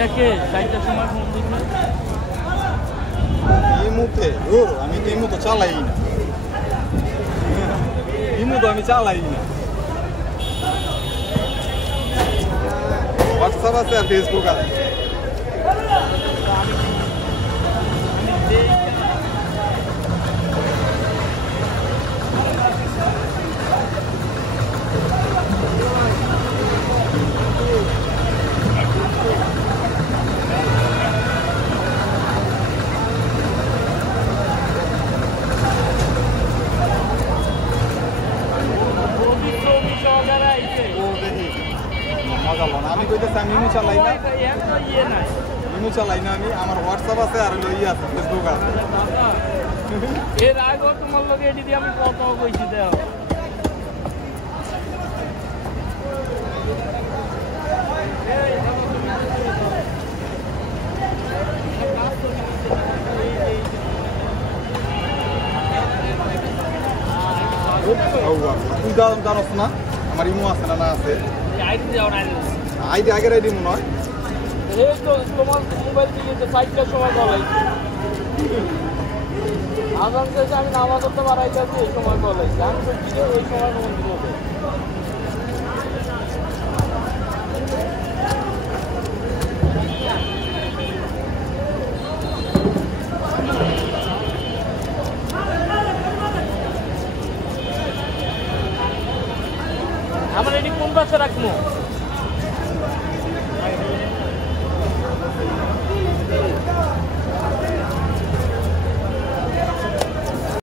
এটা কে 4টার সময় ফোন দিছে ইমুতে আমি তো ইমু তো চালাই না ইমু তো আমি চালাই না হোয়াটসঅ্যাপ আছে আর ফেসবুক আছে আমি কইতেছি আমি ইমু চালাই না ইমু চালাই না আমি আমার হোয়াটসঅ্যাপ আছে আর লই আছে ফেসবুক আছে এর আগে তোমার লগে এডি দিয়ে আমি কত কইছি দাও তুই জানোস না আমার ইমু আছে না আছে আইডি আগের আইডি মনে হয় এই তো তোমার মোবাইল থেকে তো 4টার সময় কল আইছে আজান শেষে আমি নামাজ পড়তে পারাইতেছি এই সময় কল আইছে আমি বলছি যে ওই সময় ফোন দিব আমার এটি কোন পাশে রাখবো